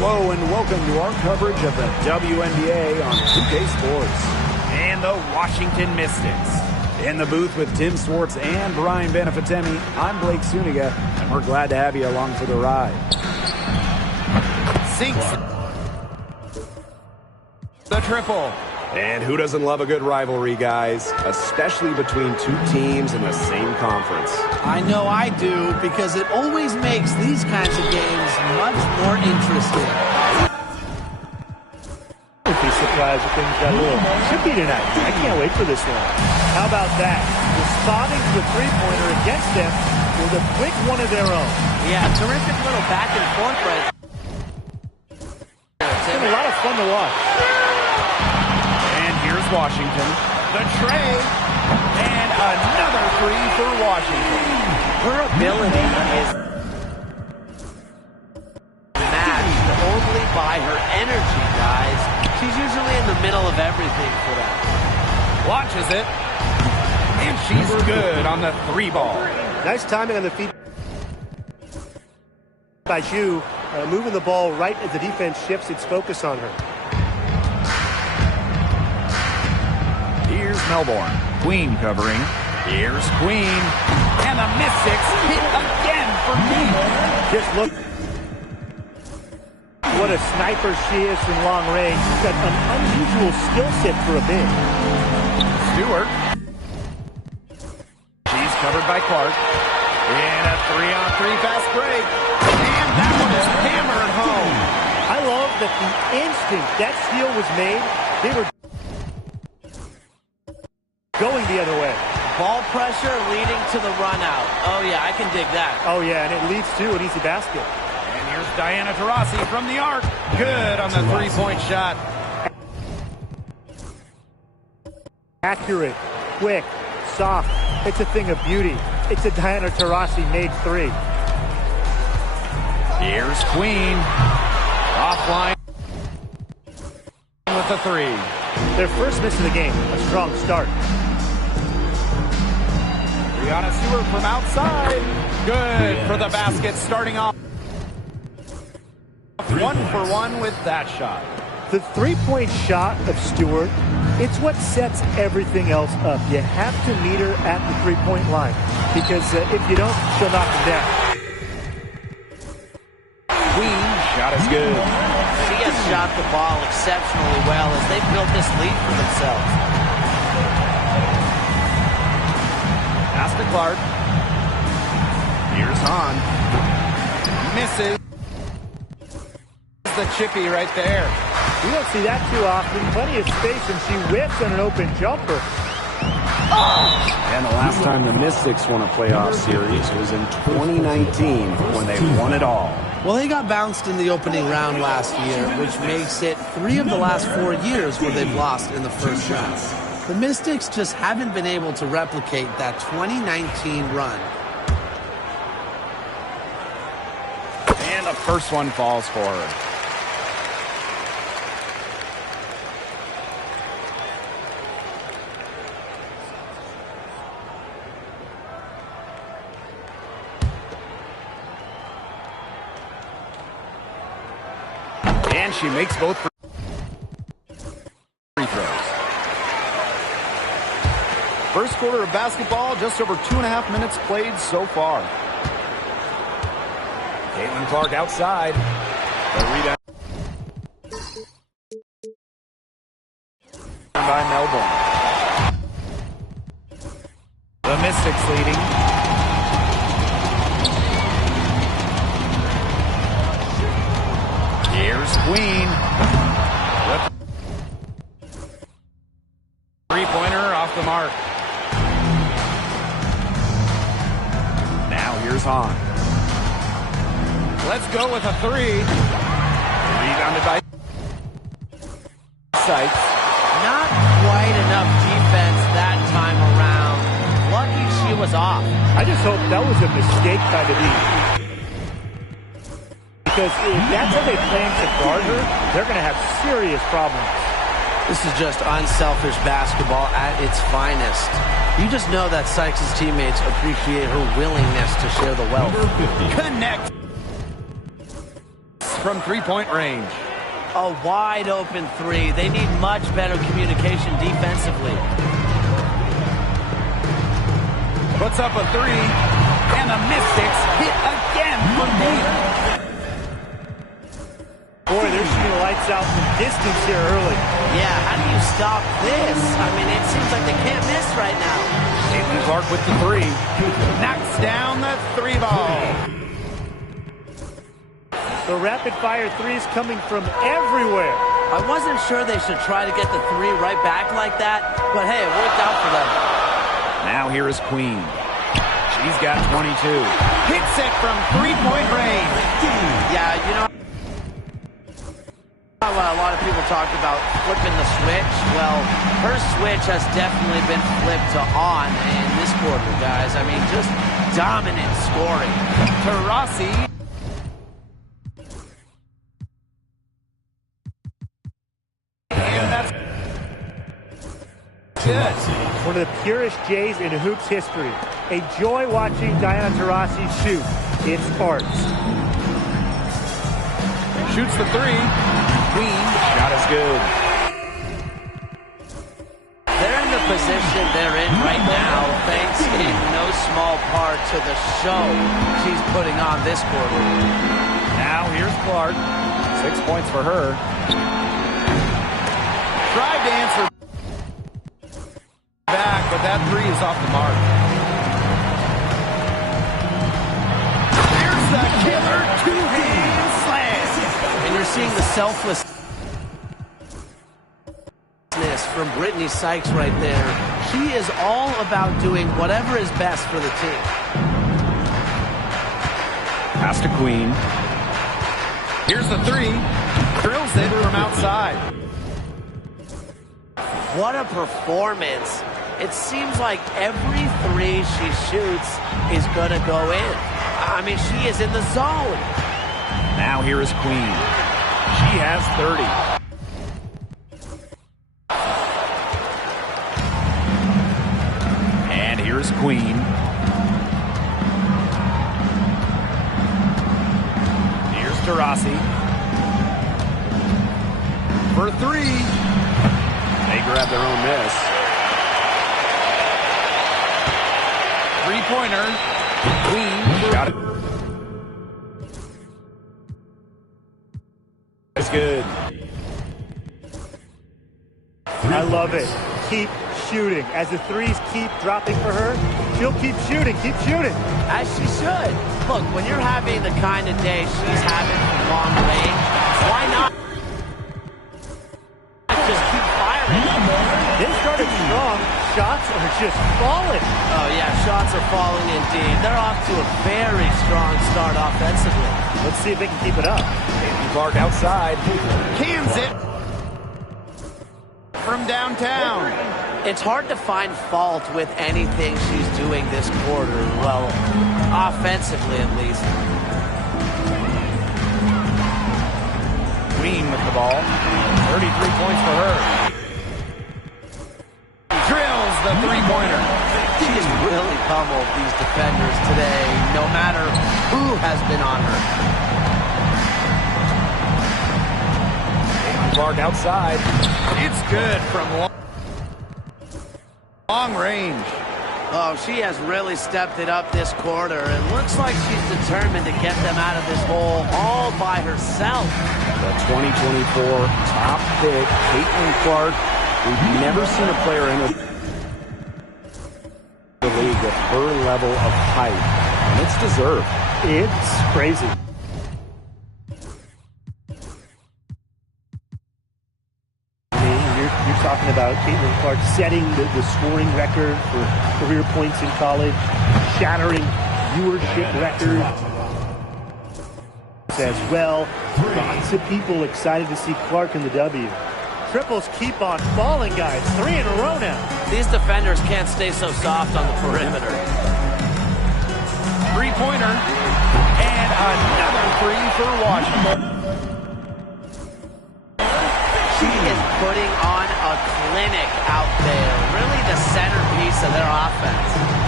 Hello and welcome to our coverage of the WNBA on 2K Sports. And the Washington Mystics. In the booth with Tim Swartz and Brian Benefitemi, I'm Blake Suniga, and we're glad to have you along for the ride. Sinks the triple. And who doesn't love a good rivalry, guys? Especially between two teams in the same conference. I know I do, because it always makes these kinds of games much more interesting. I'd be surprised if things got a little chippy tonight. I can't wait for this one. How about that? Responding to the three-pointer against them with a quick one of their own. Yeah, terrific little back and forth right. It's been a lot of fun to watch. And here's Washington. The tray. And another three for Washington. Her ability is matched only by her energy, guys. She's usually in the middle of everything for them. Launches it. And she's good on the three ball. Nice timing on the feet by Ju, moving the ball right as the defense shifts its focus on her. Here's Melbourne. Queen covering. Here's Queen. And the Mystics hit again for me. Just look what a sniper she is from long range. She's got an unusual skill set for a big. Stewart. She's covered by Clark. And a 3-on-3 fast break. And that one is hammered home. I love that the instant that steal was made, they were going the other way. Ball pressure leading to the run out. Oh, yeah, I can dig that. Oh, yeah, and it leads to an easy basket. And here's Diana Taurasi from the arc. Good on the three-point shot. Accurate, quick, soft. It's a thing of beauty. It's a Diana Taurasi made three. Here's Queen. Offline with the three. Their first miss of the game. A strong start. Brianna Stewart from outside. Good for the basket, starting off 1-for-1 with that shot. The three-point shot of Stewart, it's what sets everything else up. You have to meet her at the three-point line, because if you don't, she'll knock them down. Queen shot is good. She has shot the ball exceptionally well as they built this lead for themselves. Pass to Clark. Here's Hahn. Misses. The chippy right there. We don't see that too often. Plenty of space, and she whiffs on an open jumper. And the last time the Mystics won a playoff series was in 2019 when they won it all. Well, they got bounced in the opening round last year, which makes it 3 of the last 4 years where they've lost in the first round. The Mystics just haven't been able to replicate that 2019 run. And the first one falls for her. And she makes both free throws. First quarter of basketball, just over 2.5 minutes played so far. Caitlin Clark outside. The rebound by Melbourne. The Mystics leading. Here's Queen. Three-pointer off the mark. Now here's Hahn. Let's go with a three. Rebounded by Sykes. Not quite enough defense that time around. Lucky she was off. I just hope that was a mistake by the D. Because if that's how they plan to guard her, they're going to have serious problems. This is just unselfish basketball at its finest. You just know that Sykes' teammates appreciate her willingness to share the wealth. Connect from three-point range. A wide open three. They need much better communication defensively. Puts up a three, and the Mystics hit again from deep. Boy, they're shooting the lights out from distance here early. Yeah, how do you stop this? I mean, it seems like they can't miss right now. Caitlin Clark with the three. Knocks down the three ball. The rapid-fire threes coming from everywhere. I wasn't sure they should try to get the three right back like that, but hey, it worked out for them. Now here is Queen. She's got 22. Hits it from three-point range. Yeah, you know, a lot of people talk about flipping the switch. Well, her switch has definitely been flipped to on in this quarter, guys. I mean, just dominant scoring. Taurasi. And that's good. One of the purest Jays in hoops history. A joy watching Diana Taurasi shoot. It's art. Shoots the three. Queen. Shot is good. They're in the position they're in right now, thanks in no small part to the show she's putting on this quarter. Now here's Clark. 6 points for her. Tried to answer back, but that three is off the mark. There's the killer two-hand slam. And you're seeing the selflessness from Brittany Sykes right there. She is all about doing whatever is best for the team. Pass to Queen. Here's the three. Drills it from outside. What a performance. It seems like every three she shoots is going to go in. I mean, she is in the zone. Now here is Queen. She has 30. And here's Queen. Here's Taurasi. For three. They grab their own miss. Three-pointer. Queen got it. That's good. I love it. Keep shooting. As the threes keep dropping for her, she'll keep shooting. Keep shooting. As she should. Look, when you're having the kind of day she's having from long range, why not just keep firing? They started strong. Shots are just falling. Oh, yeah, shots are falling indeed. They're off to a very strong start offensively. Let's see if they can keep it up. Clark outside. Cans it from downtown. It's hard to find fault with anything she's doing this quarter. Well, offensively at least. Queen with the ball. 33 points for her. Drills the three-pointer. She's really pummeled these defenders today, no matter who has been on her. Clark outside. It's good from long range. Oh, she has really stepped it up this quarter. It looks like she's determined to get them out of this hole all by herself. The 2024 top pick, Caitlin Clark. We've never seen a player in the league with her level of height, and it's deserved. It's crazy. You're talking about Caitlin Clark setting the scoring record for career points in college, shattering viewership records as well. Lots of people excited to see Clark in the W. Triples keep on falling, guys. 3 in a row now. These defenders can't stay so soft on the perimeter. Three-pointer. And another three for Washington. She is putting on a clinic out there. Really the centerpiece of their offense.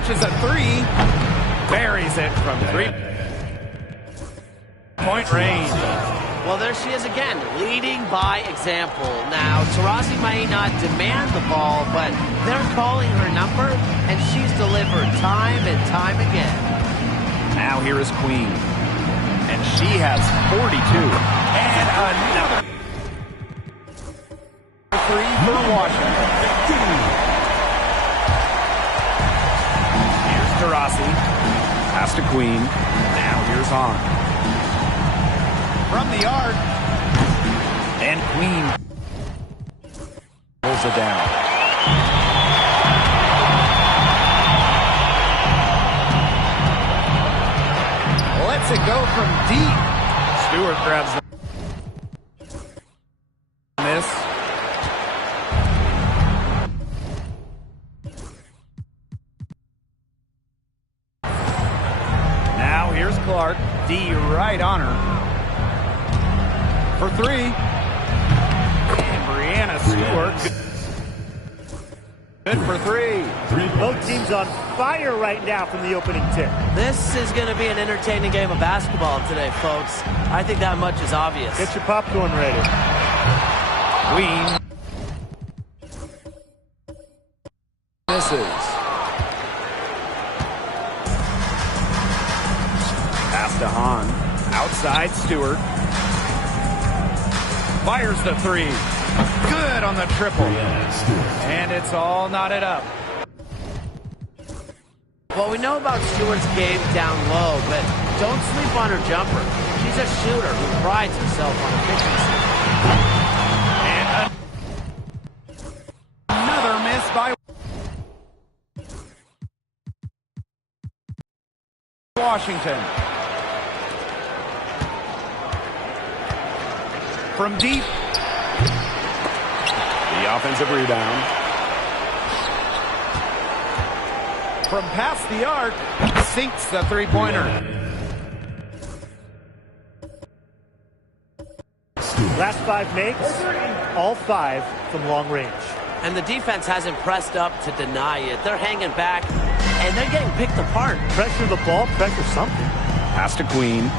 launches a three. Buries it from 3-point range. Well, there she is again, leading by example. Now, Taurasi might not demand the ball, but they're calling her number, and she's delivered time and time again. Now here is Queen. And she has 42. And another three for Washington. Here's Taurasi. Pass to Queen. Now here's Hahn. From the arc. And Queen pulls it down. Lets it go from deep. Stewart grabs the miss. Now here's Clark. D right on her. For three. And Brianna Stewart. Good for three. Both teams on fire right now from the opening tip. This is going to be an entertaining game of basketball today, folks. I think that much is obvious. Get your popcorn ready. Queen Misses. Pass to Hahn. outside Stewart. Fires the three. Good on the triple. And it's all knotted up. Well, we know about Stewart's game down low, but don't sleep on her jumper. She's a shooter who prides herself on efficiency. And another miss by Washington. From deep. The offensive rebound. From past the arc, sinks the three-pointer. Last five makes, all five from long range. And the defense hasn't pressed up to deny it. They're hanging back, and they're getting picked apart. Pressure the ball, pressure something. Pass to Queen.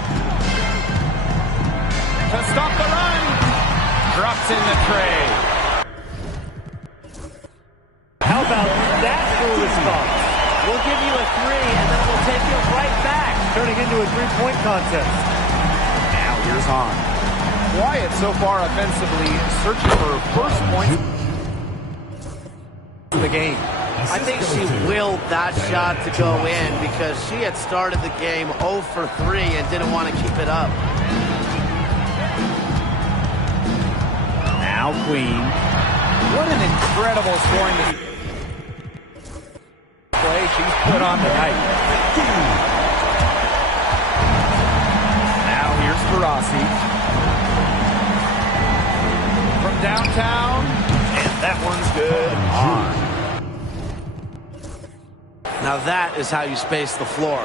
To stop the run. Drops in the tray. How about that for a response? We'll give you a three, and then we'll take you right back. Turning into a three-point contest. Now here's Hahn. Wyatt so far offensively searching for first point in the game. I think she willed that shot to go in because she had started the game 0 for 3 and didn't want to keep it up. Now Queen. What an incredible scoring play she's put on tonight. Now here's Taurasi. From downtown, and that one's good on. Now that is how you space the floor.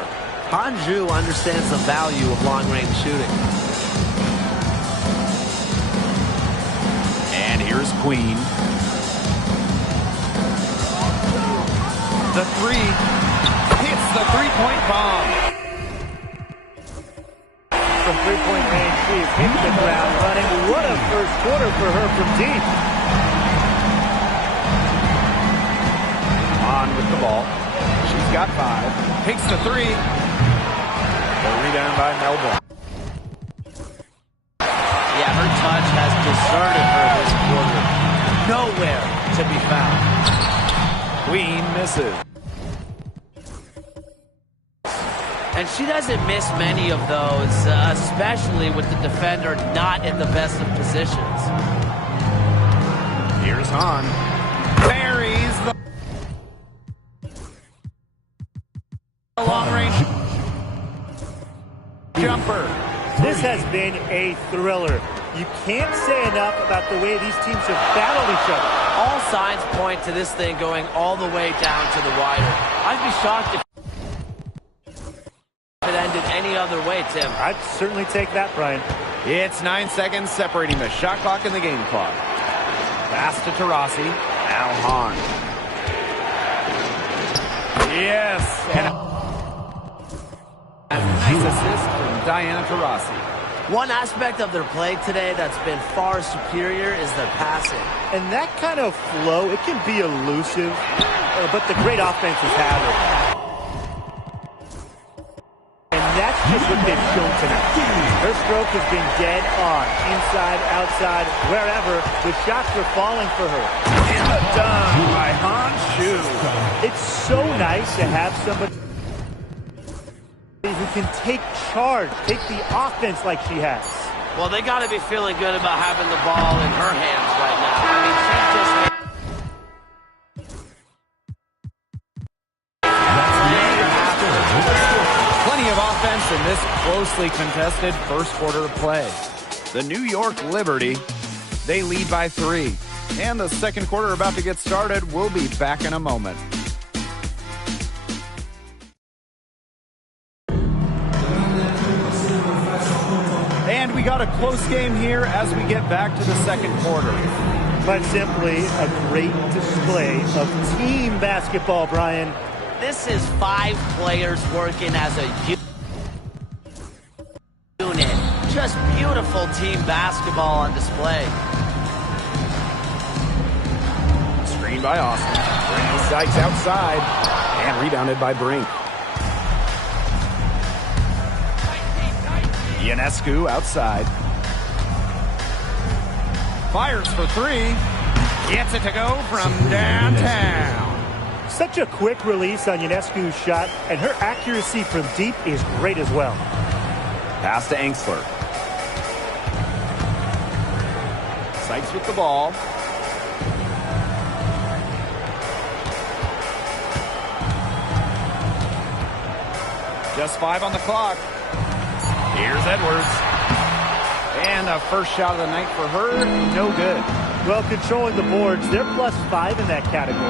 Hanju understands the value of long-range shooting. And here's Queen. The three hits the three-point bomb. From three-point range, she's hit the ground running. What a first quarter for her from deep. On with the ball. She's got 5. Takes the three. The rebound by Melbourne. Yeah, her touch has deserted her this quarter. Nowhere to be found. Queen misses. And she doesn't miss many of those, especially with the defender not in the best of positions. Here's Hahn. Buries the long-range jumper. This has been a thriller. You can't say enough about the way these teams have battled each other. All signs point to this thing going all the way down to the wire. I'd be shocked if it ended any other way, Tim. I'd certainly take that, Brian. It's 9 seconds separating the shot clock and the game clock. Pass to Taurasi. Now Hahn. Yes. And a nice assist from Diana Taurasi. One aspect of their play today that's been far superior is their passing. And that kind of flow, it can be elusive, but the great offenses have it. And that's just what they've shown tonight. Her stroke has been dead on, inside, outside, wherever. The shots are falling for her. And the dunk by Han Shu. It's so nice to have somebody who can take charge, take the offense like she has. Well, they got to be feeling good about having the ball in her hands right now. I mean, she's just... Plenty of offense in this closely contested first quarter of play. The New York Liberty, they lead by 3. And the second quarter about to get started. We'll be back in a moment. And we got a close game here as we get back to the second quarter. But simply a great display of team basketball, Brian. This is 5 players working as a unit. Just beautiful team basketball on display. Screen by Austin. Brittany Sykes outside. And rebounded by Brink. Ionescu outside. Fires for 3. Gets it to go from downtown. Such a quick release on Ionescu's shot, and her accuracy from deep is great as well. Pass to Angsler. Sykes with the ball. Just 5 on the clock. Here's Edwards. And the first shot of the night for her, no good. Well, controlling the boards, they're +5 in that category.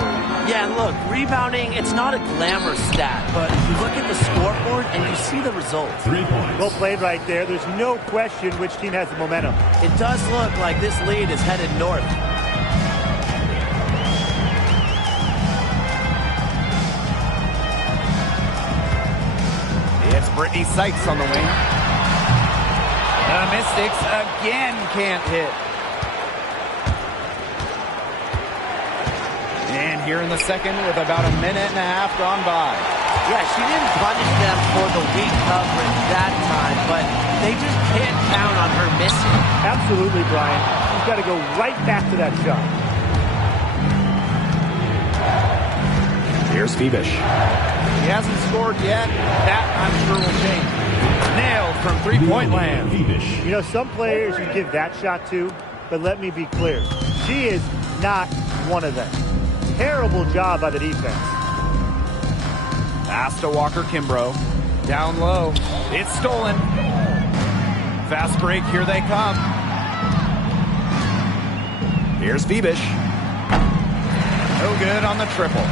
Yeah, and look, rebounding, it's not a glamour stat, but you look at the scoreboard and you see the results. 3 points. Well played right there. There's no question which team has the momentum. It does look like this lead is headed north. It's Brittany Sykes on the wing. The Mystics again can't hit. And here in the second with about a minute and a half gone by. Yeah, she didn't punish them for the weak coverage that time, but they just can't count on her missing. Absolutely, Brian. She's got to go right back to that shot. Here's Phoebish. He hasn't scored yet. That, I'm sure, will change. Nailed from three-point land. You know, some players you give that shot to, but let me be clear. She is not one of them. Terrible job by the defense. Pass to Walker Kimbrough. Down low. It's stolen. Fast break. Here they come. Here's Phoebish. No good on the triple.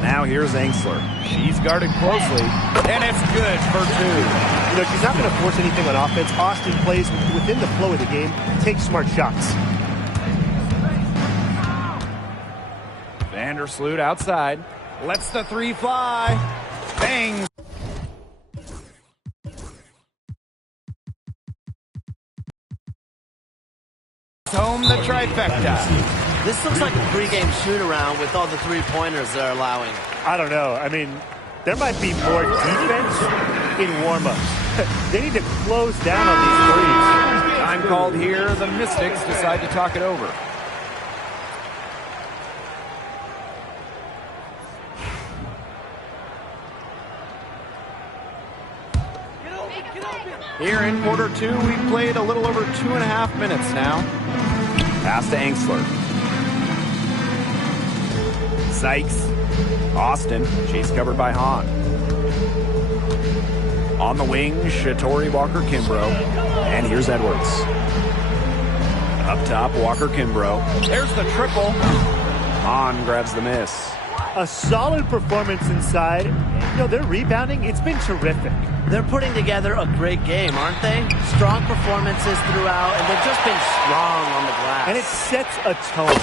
Now here's Angsler. She's guarded closely, and it's good for 2. You know, she's not going to force anything on offense. Austin plays within the flow of the game, takes smart shots. Vandersloot outside. Lets the 3 fly. Bangs. Home the trifecta. This looks like a pregame shoot-around with all the three-pointers they're allowing. I don't know. I mean, there might be more defense in warm-ups. They need to close down on these threes. Time called here. The Mystics decide to talk it over. Here in quarter 2, we've played a little over 2.5 minutes now. Pass to Angsler. Sykes. Austin. She's covered by Hahn. On the wing, Shatori Walker Kimbrough. And here's Edwards. Up top, Walker Kimbrough. There's the triple. Hahn grabs the miss. A solid performance inside. You know, their rebounding, it's been terrific. They're putting together a great game, aren't they? Strong performances throughout, and they've just been strong on the glass. And it sets a tone.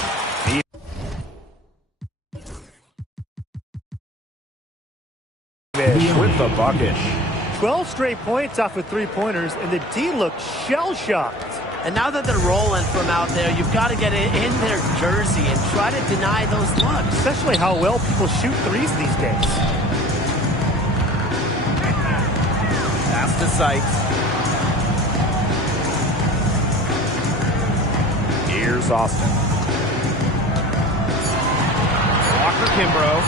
With the bucket. 12 straight points off of three-pointers, and the D looks shell-shocked. And now that they're rolling from out there, you've got to get it in their jersey and try to deny those looks. Especially how well people shoot threes these days. Pass to Sykes. Here's Austin. Walker Kimbrough.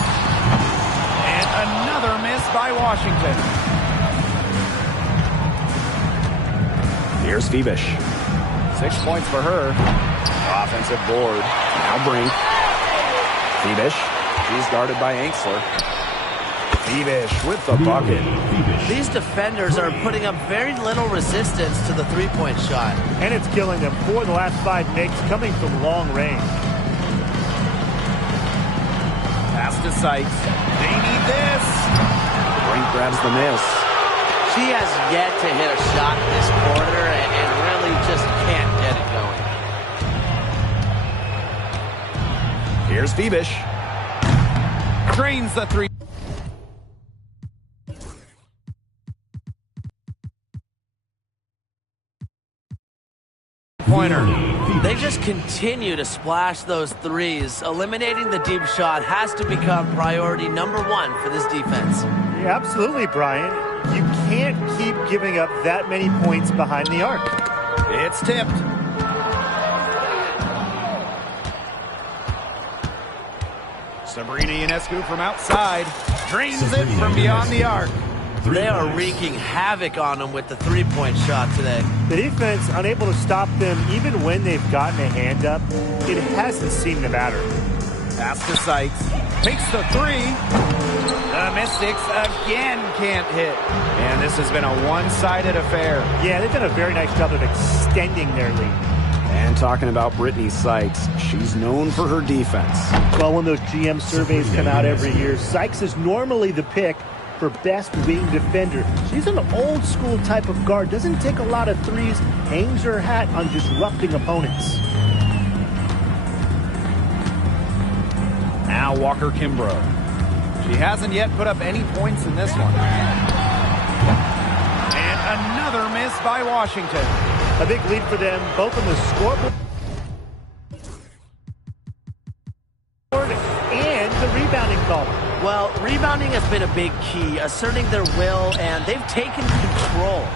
And another miss by Washington. Here's Fevish. 6 points for her. Offensive board. Now Brink. Fevish. She's guarded by Anxler. Fevish with the bucket. These defenders are putting up very little resistance to the three-point shot. And it's killing them. 4 of the last 5 makes coming from long range. Pass to Sykes. They need this. Brink grabs the miss. She has yet to hit a shot this quarter and really just can't get it going. Here's Fevish. Drains the three. Pointer. They just continue to splash those threes. Eliminating the deep shot has to become priority number 1 for this defense. Yeah, absolutely, Brian. You can't keep giving up that many points behind the arc. It's tipped. Sabrina Ionescu from outside. Drains it from beyond the arc. They are wreaking havoc on them with the three-point shot today. The defense unable to stop them even when they've gotten a hand up. It hasn't seemed to matter. Pass to Sykes. Takes the three. The Mystics again can't hit. And this has been a one-sided affair. Yeah, they've done a very nice job of extending their lead. And talking about Brittany Sykes, she's known for her defense. Well, when those GM surveys come out every year, Sykes is normally the pick for best wing defender. She's an old school type of guard, doesn't take a lot of threes, hangs her hat on disrupting opponents. Now Walker Kimbrough. She hasn't yet put up any points in this one. And another miss by Washington. A big lead for them, both on the scoreboard and the rebounding column. Well, rebounding has been a big key, asserting their will, and they've taken control.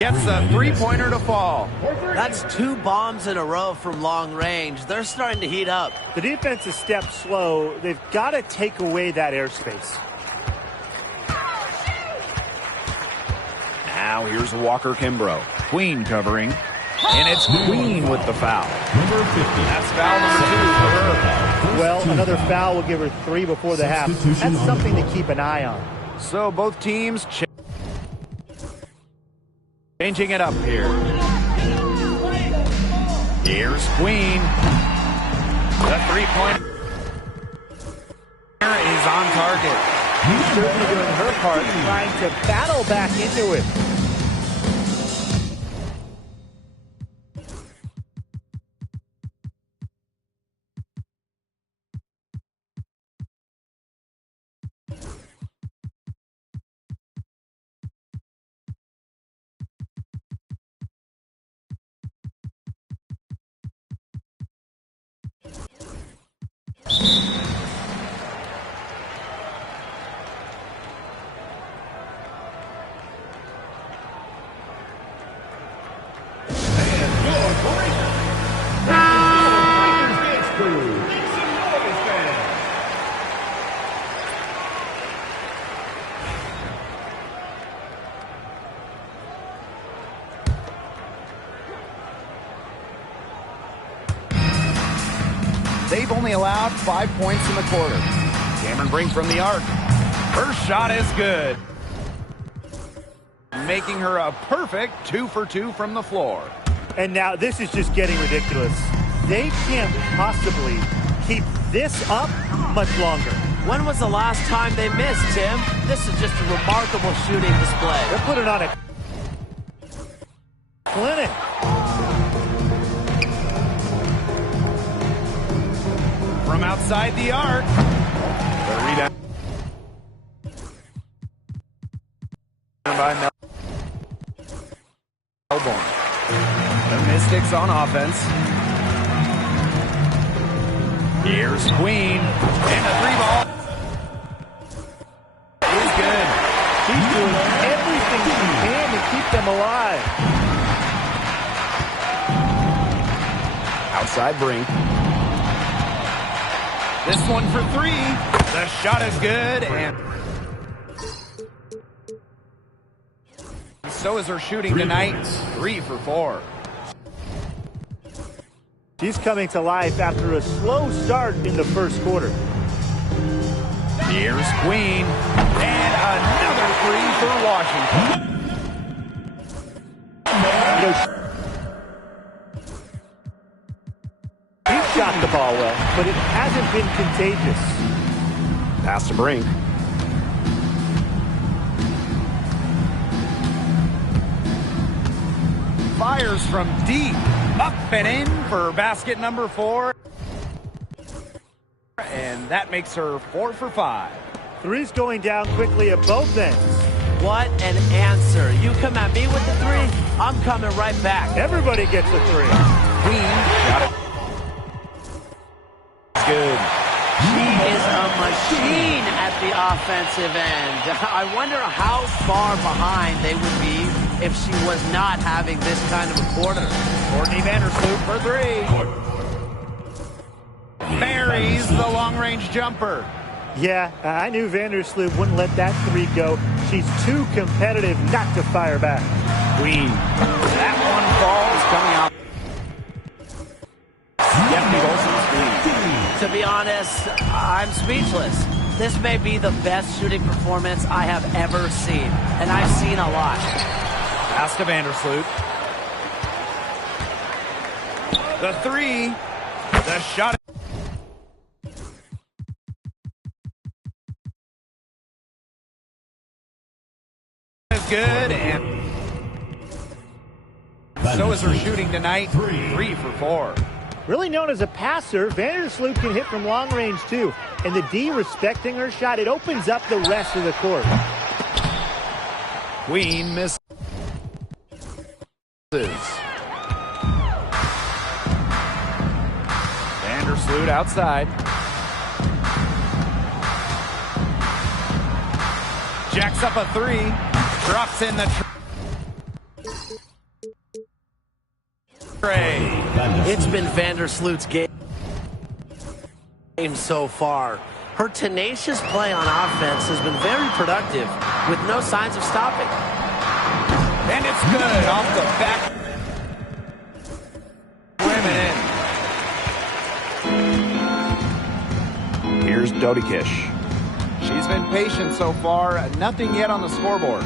Gets a three-pointer to fall. That's 2 bombs in a row from long range. They're starting to heat up. The defense is stepped slow. They've got to take away that airspace. Now here's Walker Kimbrough. Queen covering. And it's Queen with the foul. Number 50. That's foul number 2 for her. Well, another foul will give her 3 before the half. That's something to keep an eye on. So both teams changing it up here. Here's Queen. The three-pointer is on target. She's certainly doing her part, trying to battle back into it. They've only allowed 5 points in the quarter. Cameron Brink from the arc. Her shot is good, making her a perfect 2 for 2 from the floor. And now this is just getting ridiculous. They can't possibly keep this up much longer. When was the last time they missed, Tim? This is just a remarkable shooting display. They're putting on a clinic. from outside the arc. The rebound by Melbourne. The Mystics on offense. Here's Queen. And the three ball is good. She's doing everything she can to keep them alive. Outside Brink. This one for three. The shot is good. And so is her shooting tonight. 3 for 4. She's coming to life after a slow start in the first quarter. Here's Queen. And another 3 for Washington. He shot the ball well, but it hasn't been contagious. Pass to Brink. Fires from deep. Up and in for basket number 4. And that makes her 4 for 5. Three's going down quickly at both ends. What an answer. You come at me with the 3, I'm coming right back. Everybody gets a 3. Queen got it. Good. She is a machine at the offensive end. I wonder how far behind they would be if she was not having this kind of a quarter. Courtney Vandersloot for 3. Buries the long-range jumper. Yeah, I knew Vandersloot wouldn't let that 3 go. She's too competitive not to fire back. Queen. That one falls coming out. Stephanie Olsen's Queen. To be honest, I'm speechless. This may be the best shooting performance I have ever seen, and I've seen a lot. Pass to Vandersloot. The 3. The shot is good, and so is her shooting tonight. 3 for 4. Really known as a passer, Vandersloot can hit from long range too. And the D respecting her shot, it opens up the rest of the court. Queen misses. Vandersloot outside. Jacks up a 3. Drops in the tray. It's been Vandersloot's game so far. Her tenacious play on offense has been very productive, with no signs of stopping. And it's good off the back. Women in. Here's Dodikish. She's been patient so far. Nothing yet on the scoreboard.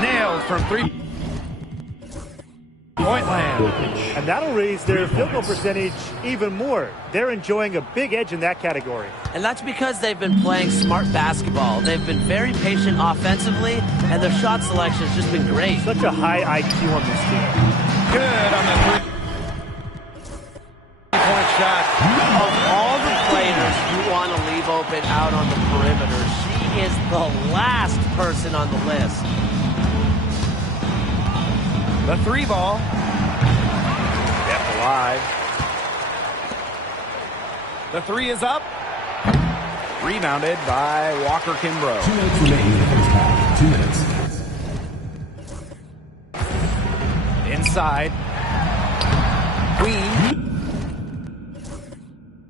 Nailed from 3. Point land. And that'll raise their field goal percentage even more. They're enjoying a big edge in that category. And that's because they've been playing smart basketball. They've been very patient offensively, and their shot selection has just been great. Such a high IQ on this team. Good on the 3-point shot. Of all the players you want to leave open out on the perimeter, she is the last person on the list. The 3 ball. Kept alive. The 3 is up. Rebounded by Walker Kimbrough. 2 minutes remaining in the first half. 2 minutes. Inside. Queen.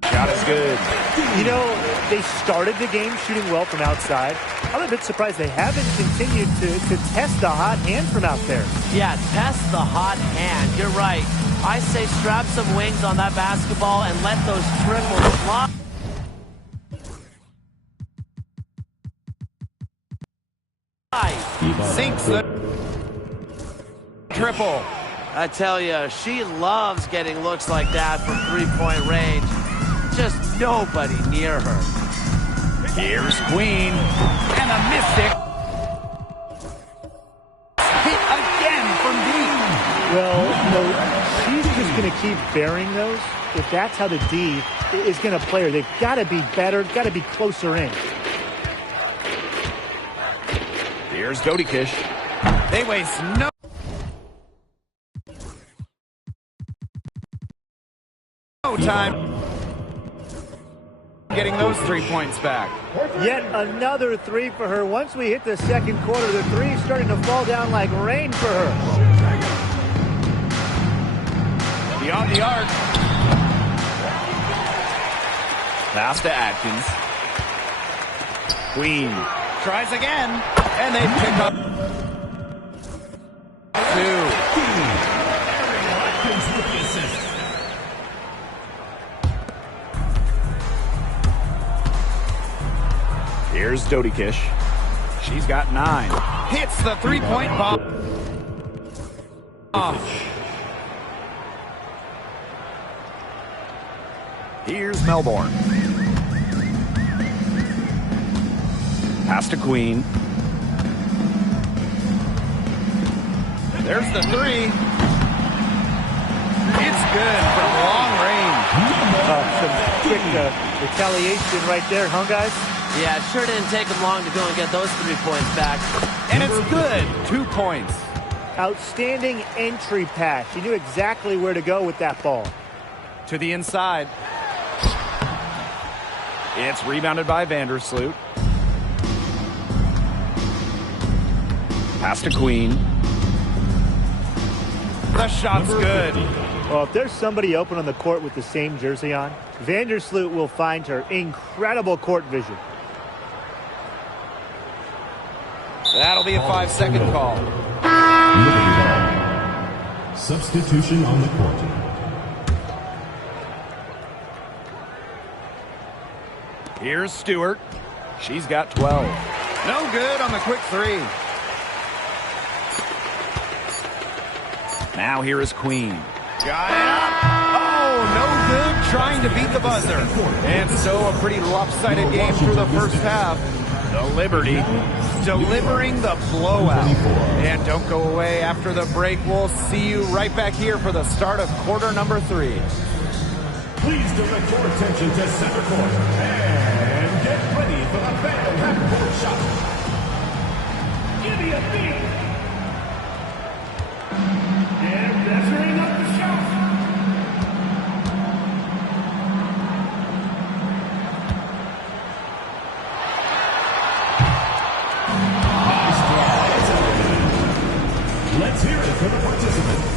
Shot is good. You know, they started the game shooting well from outside. I'm a bit surprised they haven't continued to test the hot hand from out there. Yeah, test the hot hand. You're right. I say strap some wings on that basketball and let those triples fly. Sinks the triple. I tell you, she loves getting looks like that from three-point range. Just nobody near her. Here's Queen. And a Mystic. Hit again from deep. Well, she's just going to keep bearing those. if that's how the D is going to play her. They've got to be better, got to be closer in. Here's Dodikish. They waste no time getting those 3 points back. Yet another three for her. Once we hit the second quarter, the three's starting to fall down like rain for her. Beyond the arc. Pass to Atkins. Queen tries again, and they pick up two. Here's Dodikish. She's got 9. Hits the three-point bomb. Here's Melbourne. Pass to Queen. There's the three. It's good from long range. Some quick retaliation right there, huh, guys? Yeah, it sure didn't take them long to go and get those 3 points back. And it's good. 2 points. Outstanding entry pass. She knew exactly where to go with that ball. To the inside. It's rebounded by Vandersloot. Pass to Queen. The shot's good. Well, if there's somebody open on the court with the same jersey on, Vandersloot will find her. Incredible court vision. That'll be a 5-second call. Substitution on the court. Here's Stewart. She's got 12. No good on the quick three. Now here is Queen. Got it up. Oh, no good trying to beat the buzzer. And so a pretty lopsided game through the first half. The Liberty delivering the blowout. And don't go away after the break. We'll see you right back here for the start of quarter number 3. Please direct your attention to center court and get ready for the Phantom half-court shot. Give me a beat. And measuring up the shot. Nice drive. Let's hear it for the participants.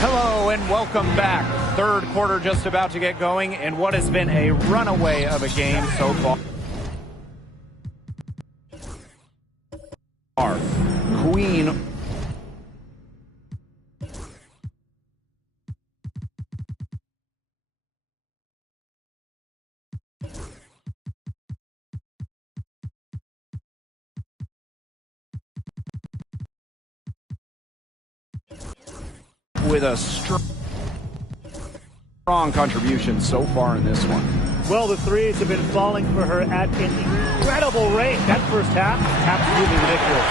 Hello and welcome back. Third quarter just about to get going in what has been a runaway of a game so far. Queen with a strong contribution so far in this one. Well, the threes have been falling for her at an incredible rate. That first half, absolutely ridiculous.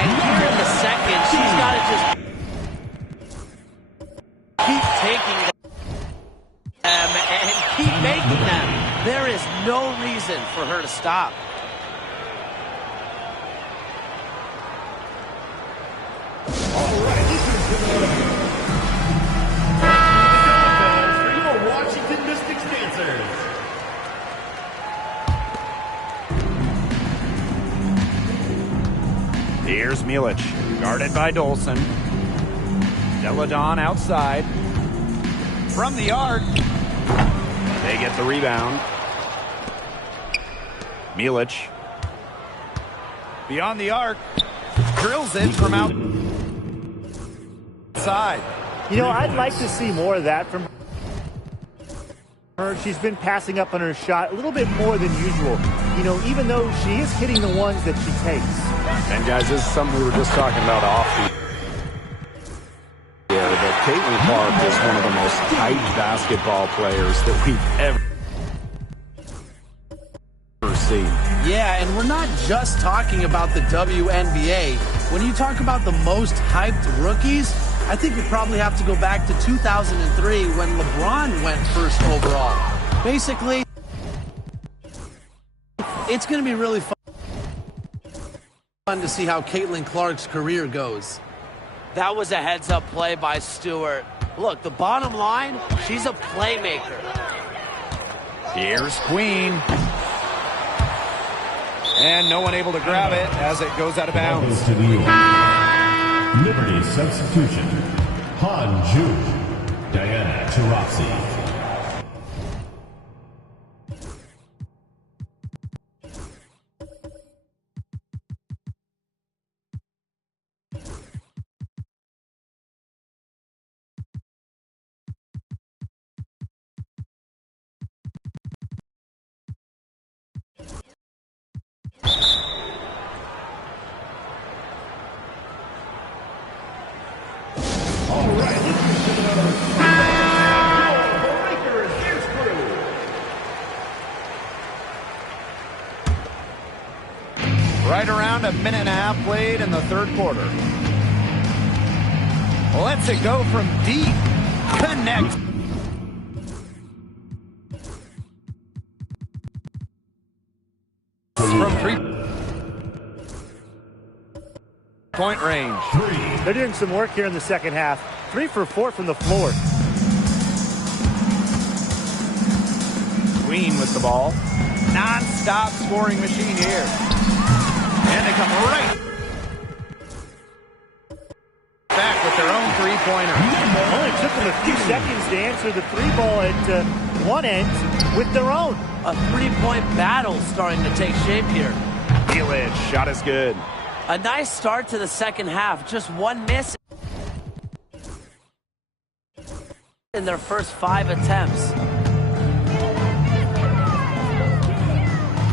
And here in the second, she's got to just keep taking them and keep making them. There is no reason for her to stop. All right, listen to your Washington Mystics dancers. Here's Milic, guarded by Dolson. Deladon outside. From the arc. They get the rebound. Milic. Beyond the arc. Drills it from outside. You know, I'd like to see more of that from her. She's been passing up on her shot a little bit more than usual. You know, even though she is hitting the ones that she takes. And guys, this is something we were just talking about off the Caitlin Clark is one of the most hyped basketball players that we've ever seen. Yeah, and we're not just talking about the WNBA. When you talk about the most hyped rookies, I think we probably have to go back to 2003 when LeBron went first overall. Basically, it's going to be really fun to see how Caitlin Clark's career goes. That was a heads-up play by Stewart. Look, the bottom line, she's a playmaker. Here's Queen. And no one able to grab it as it goes out of bounds. To the Liberty substitution. Han Ju. Diana Taurasi. Right around a minute and a half played in the third quarter. Lets it go from deep. Connect. From 3-point range. They're doing some work here in the second half. 3 for 4 from the floor. Queen with the ball. Non-stop scoring machine here. And they come right back with their own three-pointer. Only took them a few seconds to answer the three ball at one end with their own. A three-point battle starting to take shape here. Elid, shot is good. A nice start to the second half. Just one miss in their first 5 attempts.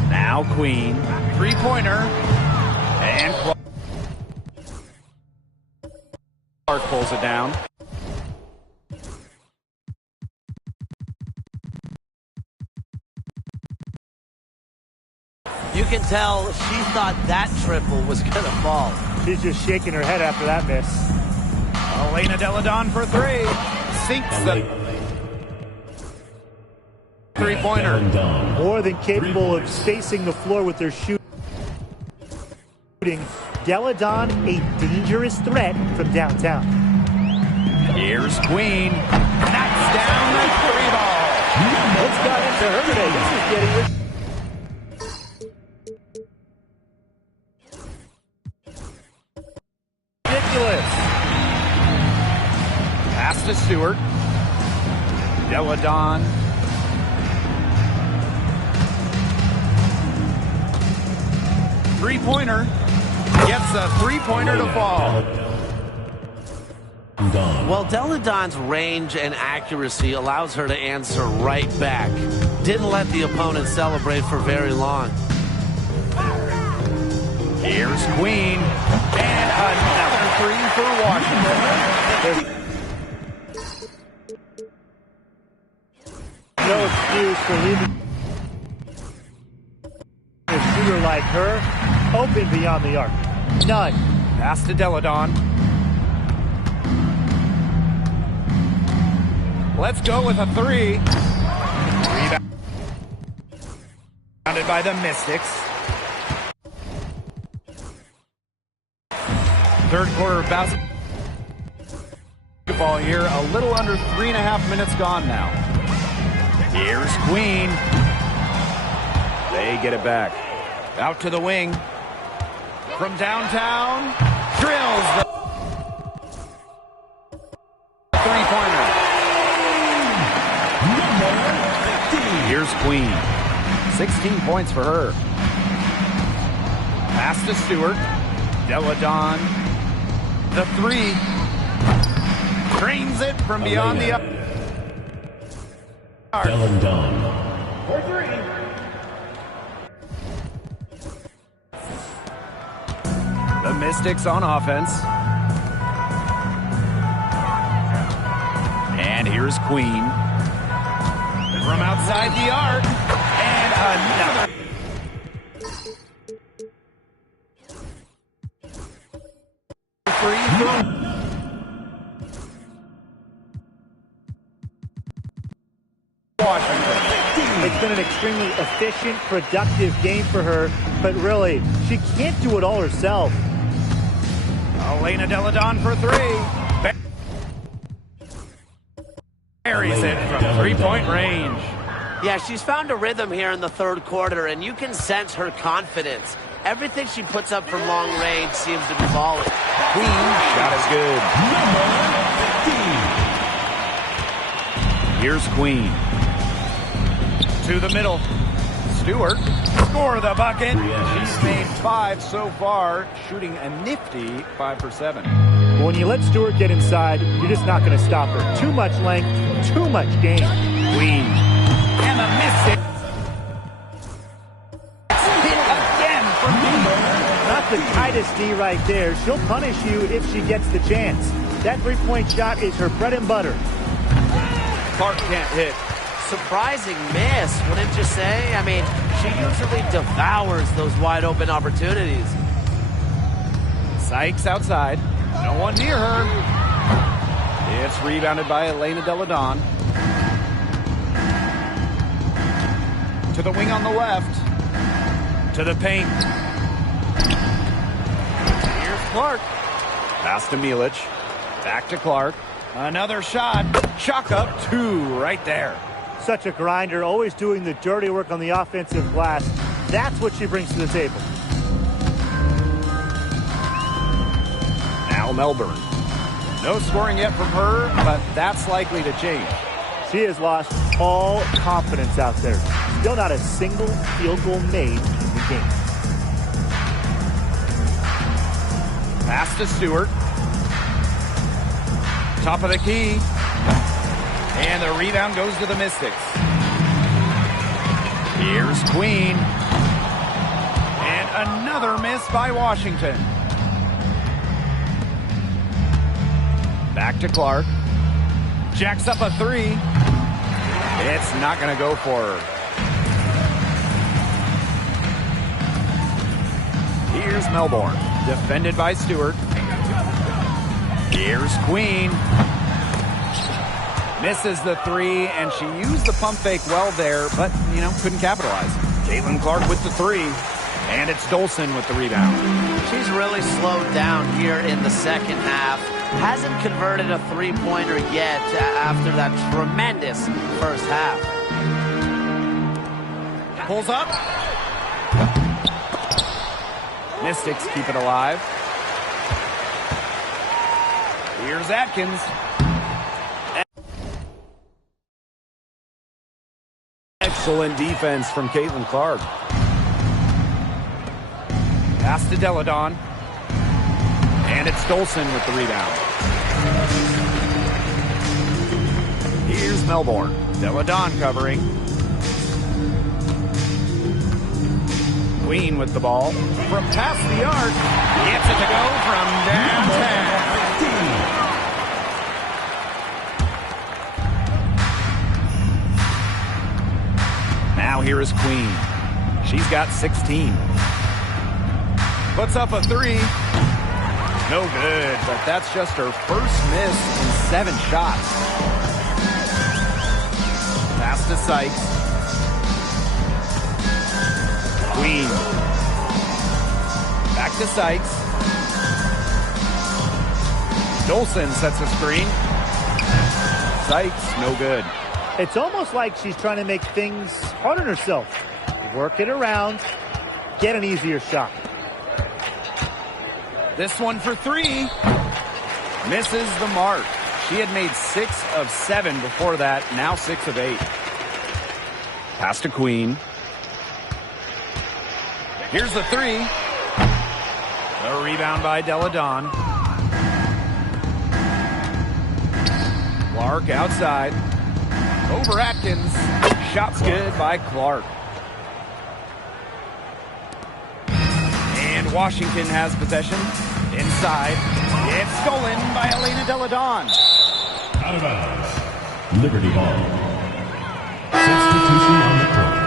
Now Queen. Three-pointer. And Clark pulls it down. You can tell she thought that triple was going to fall. She's just shaking her head after that miss. Elena Deladon for 3. Sinks the three-pointer. More than capable of spacing the floor with their shooting. Deladon, a dangerous threat from downtown. Here's Queen. Knocks down the three ball. What's got into her today? This is getting ridiculous. Pass to Stewart. Deladon. Three-pointer. Gets a three-pointer to fall. Well, Deladon's range and accuracy allows her to answer right back. Didn't let the opponent celebrate for very long. Here's Queen. And another 3 for Washington. No excuse for leaving a shooter like her open beyond the arc. None. Pass to Deladon. Let's go with a 3. Rebounded by the Mystics. Third quarter of basketball here. A little under 3.5 minutes gone now. Here's Queen. They get it back. Out to the wing. From downtown. Drills the three-pointer. Here's Queen. 16 points for her. Pass to Stewart. Deladon. The 3. Trains it from beyond the up. Deladon. For 3. The Mystics on offense. Here's Queen. From outside the arc. And another. Free throw. Washington. It's been an extremely efficient, productive game for her, but really, she can't do it all herself. Elena Delle Donne for three. Buries it from three-point range. Yeah, she's found a rhythm here in the third quarter, and you can sense her confidence. Everything she puts up from long range seems to be falling. Queen, shot is good. Here's Queen. To the middle. Stewart, score the bucket. She's made 5 so far, shooting a nifty 5 for 7. When you let Stewart get inside, you're just not going to stop her. Too much length, too much game. Queen. And a miss it. Hit again from D. Not the tightest D right there. She'll punish you if she gets the chance. That three-point shot is her bread and butter. Clark can't hit. Surprising miss, wouldn't you say? I mean, she usually devours those wide open opportunities. Sykes outside. No one near her. It's rebounded by Elena Delle Donne. To the wing on the left. To the paint. Here's Clark. Pass to Milic. Back to Clark. Another shot. Chalk up 2 right there. Such a grinder, always doing the dirty work on the offensive glass. That's what she brings to the table. Now Melbourne. No scoring yet from her, but that's likely to change. She has lost all confidence out there. Still not a single field goal made in the game. Pass to Stewart. Top of the key. And the rebound goes to the Mystics. Here's Queen. And another miss by Washington. Back to Clark. Jacks up a 3. It's not going to go for her. Here's Melbourne. Defended by Stewart. Here's Queen. Misses the 3, and she used the pump fake well there, but, couldn't capitalize. Caitlin Clark with the 3, and it's Dolson with the rebound. She's really slowed down here in the second half. Hasn't converted a three-pointer yet after that tremendous first half. Pulls up. Mystics keep it alive. Here's Atkins. Excellent defense from Caitlin Clark. Pass to Delle Donne. And it's Dolson with the rebound. Here's Melbourne. Delle Donne covering. Queen with the ball. From past the arc. Gets it to go from downtown. Now here is Queen. She's got 16. Puts up a 3. No good, but that's just her first miss in 7 shots. Pass to Sykes. Queen. Back to Sykes. Dolson sets a screen. Sykes, no good. It's almost like she's trying to make things hard on herself. Work it around, get an easier shot. This one for 3. Misses the mark. She had made 6 of 7 before that, now 6 of 8. Pass to Queen. Here's the 3. The rebound by Delle Donne. Clark outside. Over Atkins. Shot's good by Clark. And Washington has possession. Inside. It's stolen by Elena Delle Donne. Out of bounds. Liberty Ball. Substitution on the court.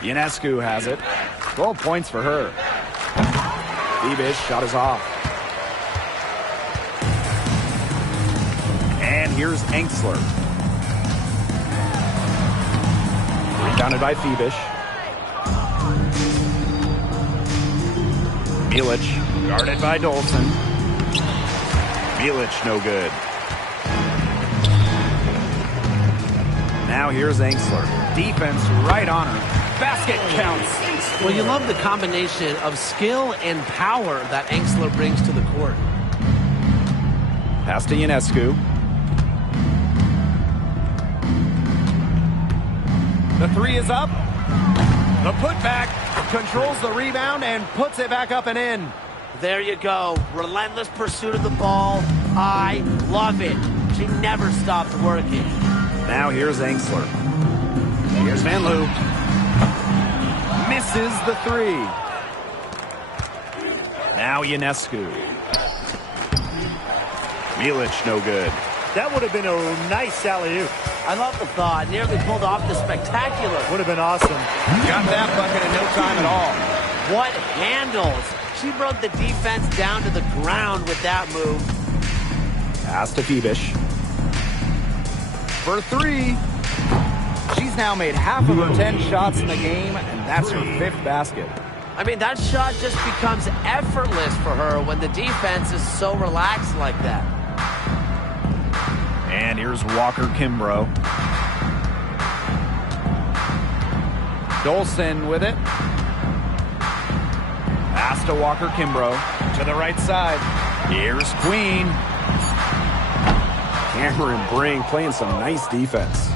Ionescu has it. 12 points for her. Bebish shot is off. And here's Enksler. Rebounded by Bebish. Milic guarded by Dolson. Milic no good. Now here's Enksler. Defense right on her. Basket counts. Well, you love the combination of skill and power that Enksler brings to the court. Pass to Ionescu. The three is up. The putback controls the rebound and puts it back up and in. There you go. Relentless pursuit of the ball. I love it. She never stopped working. Now here's Enksler. Here's Van Loo. Misses the three. Now Ionescu. Milic no good. That would have been a nice alley-oop. I love the thought. Nearly pulled off the spectacular. Would have been awesome. Got that bucket in no time at all. What handles. She brought the defense down to the ground with that move. Pass to Bebish. For three. She's now made half of her 10 shots in the game, and that's her 5th basket. I mean, that shot just becomes effortless for her when the defense is so relaxed like that. And here's Walker Kimbrough. Dolson with it. Pass to Walker Kimbrough. To the right side. Here's Queen. Cameron Brink playing some nice defense.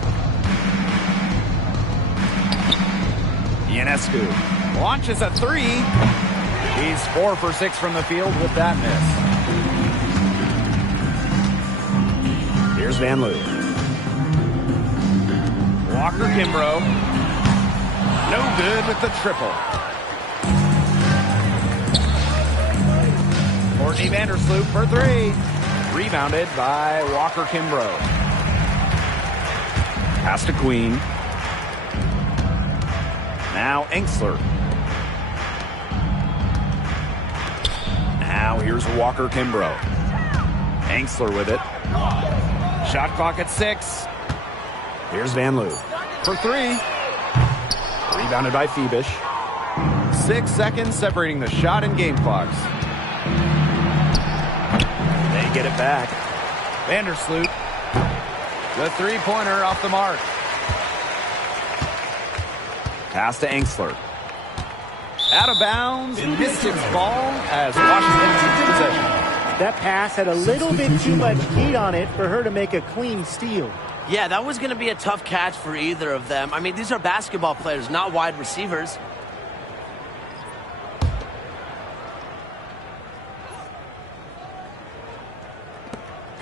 Ionescu launches a three. He's 4 for 6 from the field with that miss. Here's Van Loo. Walker Kimbrough. No good with the triple. Courtney Vandersloot for three. Rebounded by Walker Kimbrough. Pass to Queen. Now Enksler. Now here's Walker Kimbrough. Enksler with it. Shot clock at 6. Here's Van Loo. For three. Rebounded by Bebish. 6 seconds separating the shot and game clocks. They get it back. Vandersloot. The three-pointer off the mark. Pass to Enksler. Out of bounds. Mystics ball as Washington keeps possession. That pass had a little bit too much heat on it for her to make a clean steal. Yeah, that was going to be a tough catch for either of them. I mean, these are basketball players, not wide receivers.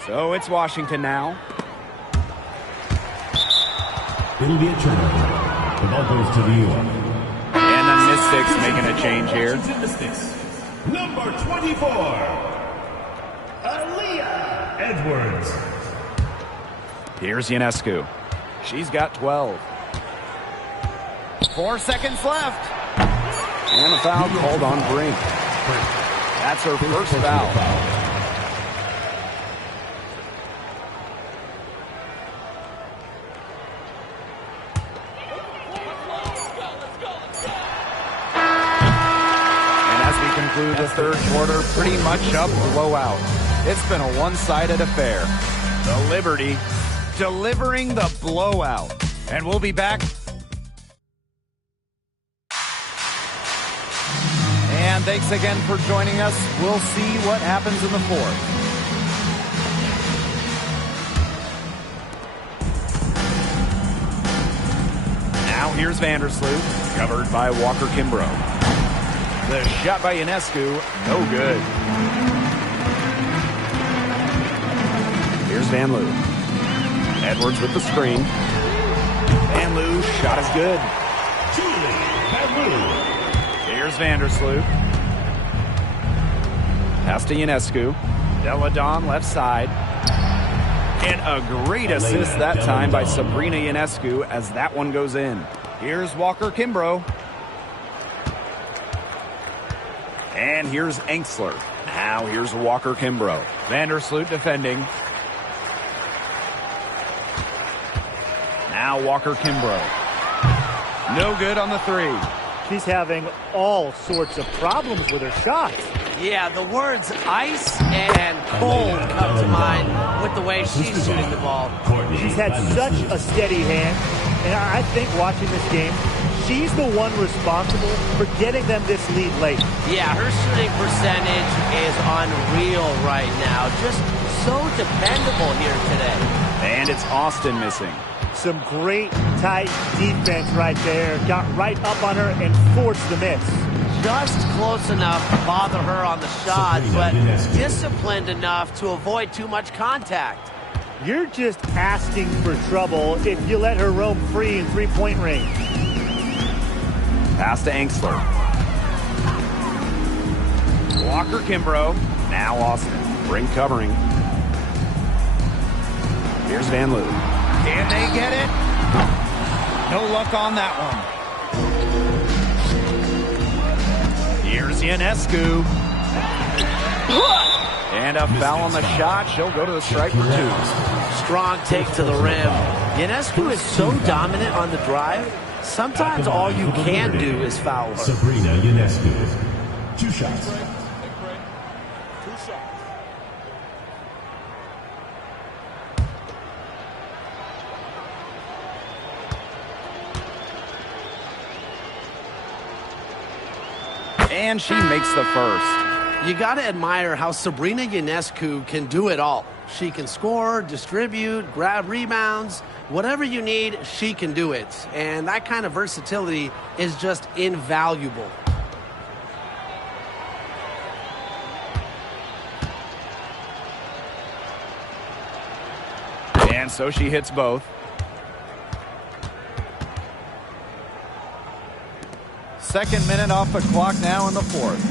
So it's Washington now. It'll be a turnover. The ball goes to New York. And the Mystics making a change here. Mystics. Number 24. Aaliyah Edwards. Here's Ionescu. She's got 12. 4 seconds left. And a foul called on Brink. That's her first foul. Conclude the third quarter pretty much a blowout. It's been a one-sided affair. The Liberty delivering the blowout. And we'll be back. And thanks again for joining us. We'll see what happens in the fourth. Now here's Vandersloot, covered by Walker Kimbrough. The shot by Ionescu, no good. Here's Van Loo. Edwards with the screen. Van Loo, shot is good. Julie Van Loo. Here's Vandersloot. Pass to Ionescu. Deladon left side. And a great assist that time by Sabrina Ionescu as that one goes in. Here's Walker Kimbrough. And here's Enksler. Now here's Walker Kimbrough. Vandersloot defending. Now Walker Kimbrough. No good on the three. She's having all sorts of problems with her shots. Yeah, the words ice and cold come to mind with the way she's shooting the ball. She's had such a steady hand, and I think watching this game, she's the one responsible for getting them this lead late. Yeah, her shooting percentage is unreal right now. Just so dependable here today. And it's Austin missing. Some great tight defense right there. Got right up on her and forced the miss. Just close enough to bother her on the shot, but disciplined enough to avoid too much contact. You're just asking for trouble if you let her roam free in three-point range. Pass to Enksler. Walker Kimbrough. Now Austin. Ring covering. Here's Van Loo. Can they get it? No luck on that one. Here's Ionescu. And a foul on the shot. She'll go to the strike for two. Strong take to the rim. Ionescu is so dominant on the drive, sometimes all you can do is foul her. Sabrina Ionescu. 2 shots. And she makes the first. You got to admire how Sabrina Ionescu can do it all. She can score, distribute, grab rebounds. Whatever you need, she can do it. And that kind of versatility is just invaluable. And so she hits both. Second minute off the clock now in the fourth.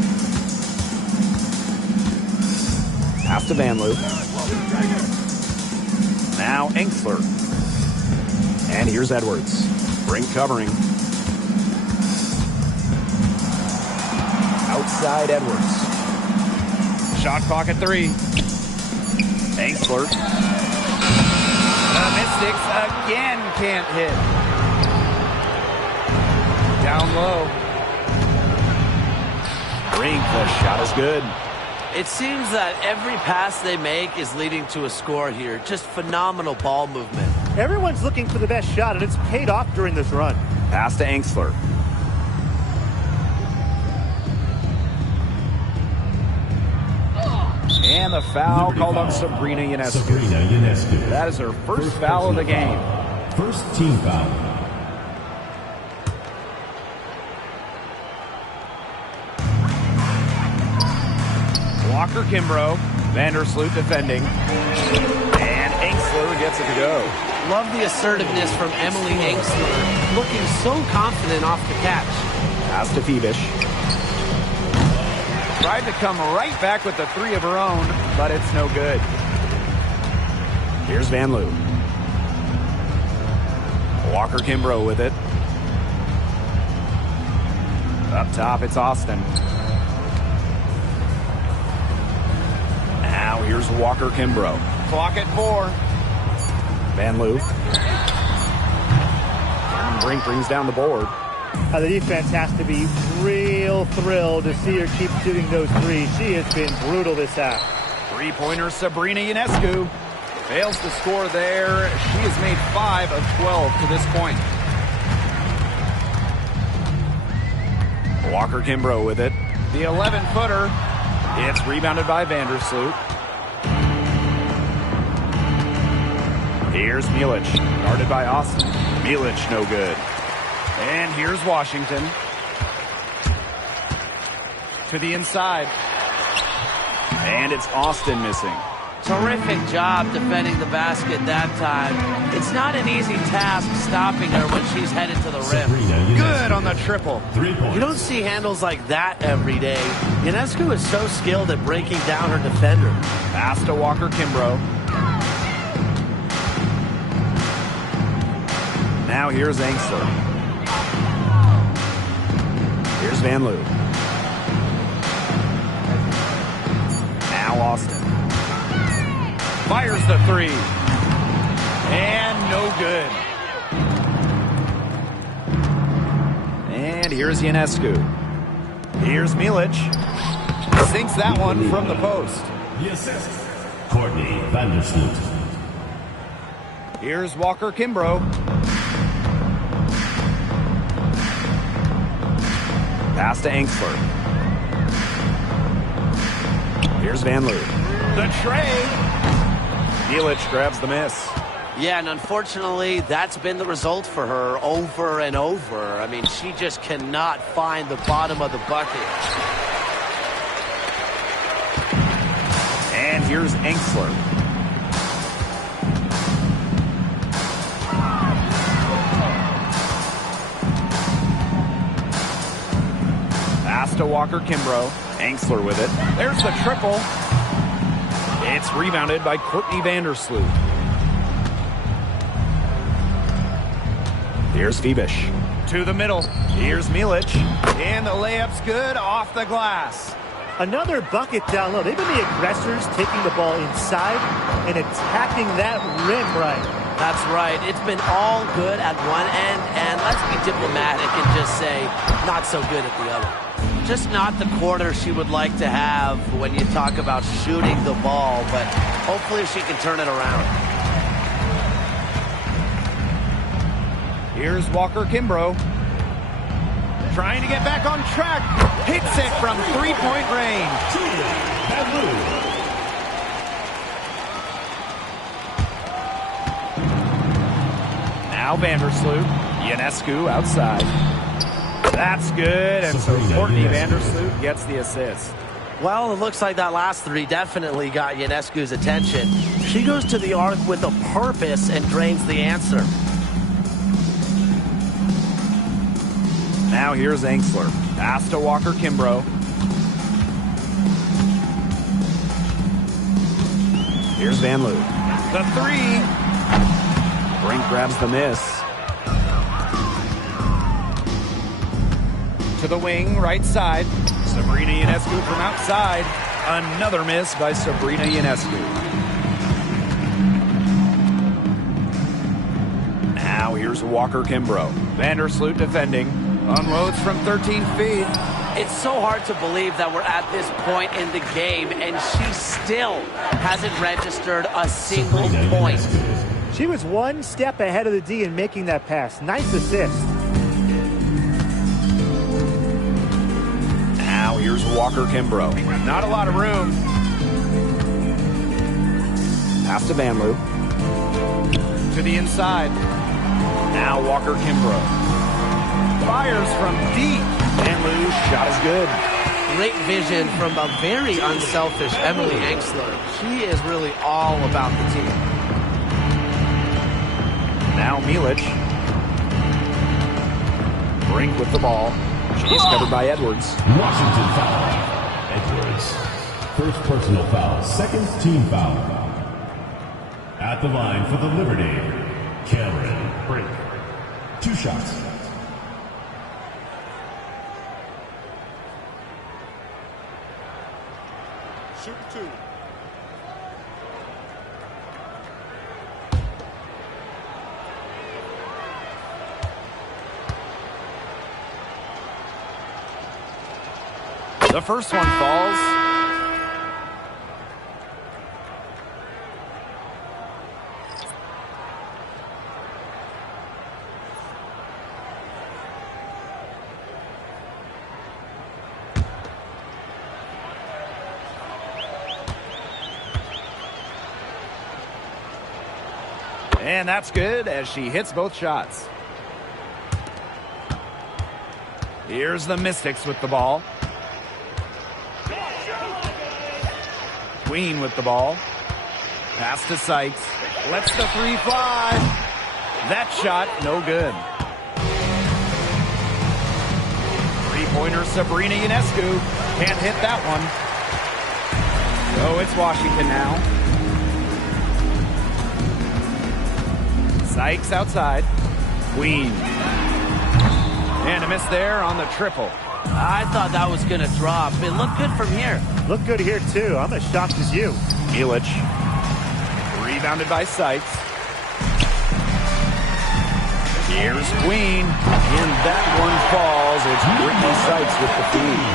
Pass to Van Loo. Now Enksler. And here's Edwards. Ring covering. Outside Edwards. Shot clock at 3. Enksler. The Mystics again can't hit. Down low. Brink, the shot is good. It seems that every pass they make is leading to a score here. Just phenomenal ball movement. Everyone's looking for the best shot, and it's paid off during this run. Pass to Enksler. And the foul called on Sabrina Ionescu. Sabrina Ionescu. That is her first foul of the game. First team foul. Walker Kimbrough. Vandersloot defending. And Enksler gets it to go. Love the assertiveness from Emily Enksler. Looking so confident off the catch. Pass to Phoebish. Tried to come right back with the 3 of her own, but it's no good. Here's Van Loo. Walker Kimbrough with it. Up top, it's Austin. Now here's Walker Kimbrough. Clock at 4. Van Loo. Cameron Brink brings down the board. The defense has to be real thrilled to see her keep shooting those threes. She has been brutal this half. Three-pointer Sabrina Ionescu. Fails to score there. She has made 5 of 12 to this point. Walker Kimbrough with it. The 11-footer. It's rebounded by Vandersloot. Here's Milic. Guarded by Austin. Milic no good. And here's Washington. To the inside. And it's Austin missing. Terrific job defending the basket that time. It's not an easy task stopping her when she's headed to the rim. Good on the triple. 3 points. You don't see handles like that every day. Ionescu is so skilled at breaking down her defender. Pass to Walker Kimbrough. Now here's Angsler. Here's Van Loo. Now Austin. Fires the three. And no good. And here's Ionescu. Here's Milic. Sinks that one from the post. The assist, Courtney Vandersloot. Here's Walker Kimbrough. Pass to Angsler. Here's Van Loo. The tray. Milic grabs the miss. Yeah, and unfortunately, that's been the result for her over and over. I mean, she just cannot find the bottom of the bucket. And here's Angsler. Pass to Walker Kimbrough. Angsler with it. There's the triple. It's rebounded by Courtney Vandersloot. Here's Fibish. To the middle. Here's Milic. And the layup's good off the glass. Another bucket down low. They've been the aggressors, taking the ball inside and attacking that rim right. That's right. It's been all good at one end, and let's be diplomatic and just say not so good at the other. Just not the quarter she would like to have when you talk about shooting the ball, but hopefully she can turn it around. Here's Walker Kimbrough. Trying to get back on track. Hits it from three-point range. Now Vandersloot. Ionescu outside. That's good, and so Courtney Vandersloot gets the assist. Well, it looks like that last three definitely got Ionescu's attention. She goes to the arc with a purpose and drains the answer. Now here's Angsler. Pass to Walker Kimbrough. Here's Van Loo. The three. Brink grabs the miss. To the wing, right side. Sabrina Ionescu from outside. Another miss by Sabrina Ionescu. Now here's Walker Kimbrough. Vandersloot defending. Unloads from 13 feet. It's so hard to believe that we're at this point in the game, and she still hasn't registered a single point. She was one step ahead of the D in making that pass. Nice assist. Now here's Walker Kimbrough. Not a lot of room. Pass to Van Loo. To the inside. Now Walker Kimbrough. Fires from deep. Van Loo's shot is good. Great vision from a very unselfish Emily Angsler. She is really all about the team. Now Milic. Brink with the ball. She's covered by Edwards. Washington foul. Edwards. First personal foul. Second team foul. At the line for the Liberty, Cameron Brink. 2 shots. Shoot 2. The first one falls. And that's good as she hits both shots. Here's the Mystics with the ball. Queen with the ball. Pass to Sykes. Lets the three fly. That shot, no good. Three-pointer, Sabrina Ionescu. Can't hit that one. So it's Washington now. Sykes outside. Queen. And a miss there on the triple. I thought that was going to drop. It looked good from here. Look good here, too. I'm as shocked as you. Milic. Rebounded by Sykes. Here's Queen. And that one falls. It's Brittany Sykes with the feed.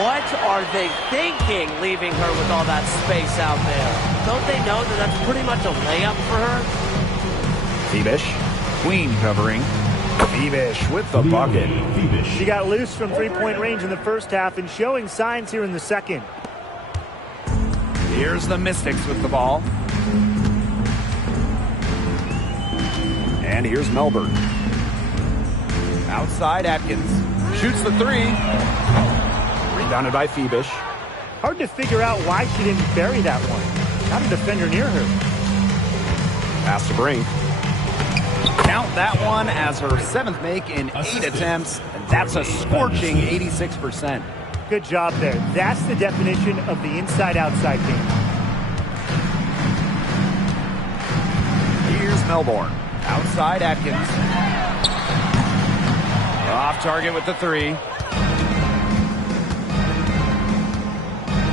What are they thinking, leaving her with all that space out there? Don't they know that that's pretty much a layup for her? Fibish. Queen covering. Fibish with the bucket. She got loose from three-point range in the first half and showing signs here in the second. Here's the Mystics with the ball. And here's Melbourne. Outside Atkins. Shoots the three. Rebounded by Fibish. Hard to figure out why she didn't bury that one. Not a defender near her. Pass to Brink. Count that one as her 7th make in 8 attempts. That's a scorching 86%. Good job there. That's the definition of the inside-outside game. Here's Melbourne. Outside Atkins. Off target with the three.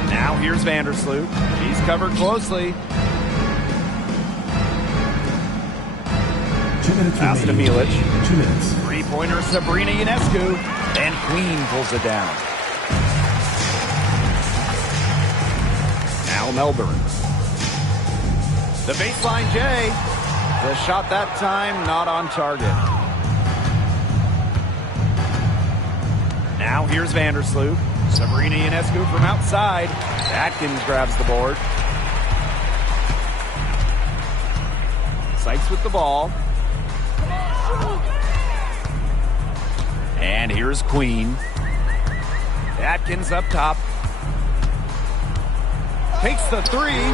Now here's Vandersloot. She's covered closely. Pass to Milic. 2 minutes. Three-pointer Sabrina Ionescu. And Queen pulls it down. Now Melbourne. The baseline J. The shot that time not on target. Now here's Vandersloot. Sabrina Ionescu from outside. Atkins grabs the board. Sykes with the ball. And here's Queen. Atkins up top. Takes the three.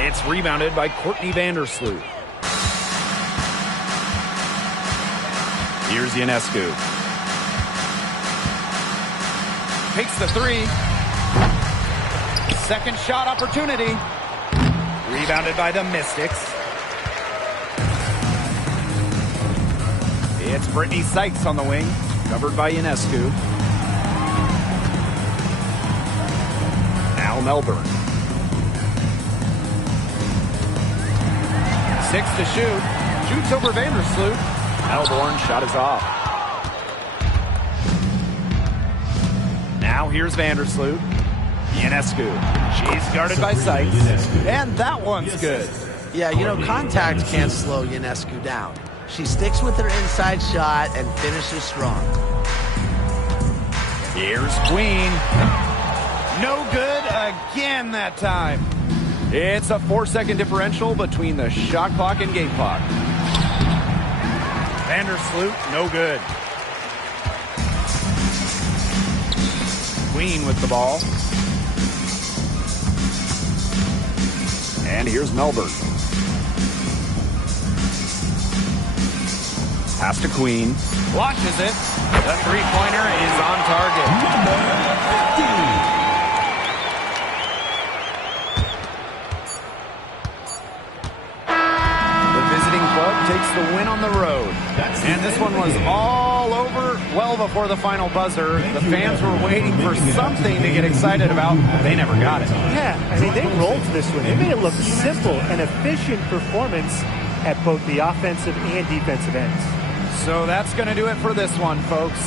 It's rebounded by Courtney Vandersloot. Here's Ionescu. Takes the three. Second shot opportunity. Rebounded by the Mystics. It's Brittany Sykes on the wing, covered by Ionescu. Now Melbourne. 6 to shoot. Shoots over Vandersloot. Melbourne shot is off. Now here's Vandersloot. Ionescu. She's guarded by Sykes. And that one's good. Yeah, you know, contact can't slow Ionescu down. She sticks with her inside shot and finishes strong. Here's Queen. No good again that time. It's a 4-second differential between the shot clock and game clock. Vandersloot, no good. Queen with the ball. And here's Melbourne. Pass to Queen. Launches it. The three-pointer is on target. The visiting club takes the win on the road. And this one was all over well before the final buzzer. The fans were waiting for something to get excited about. They never got it. Yeah, I mean, they rolled this one. They made it look simple and efficient performance at both the offensive and defensive ends. So that's going to do it for this one, folks.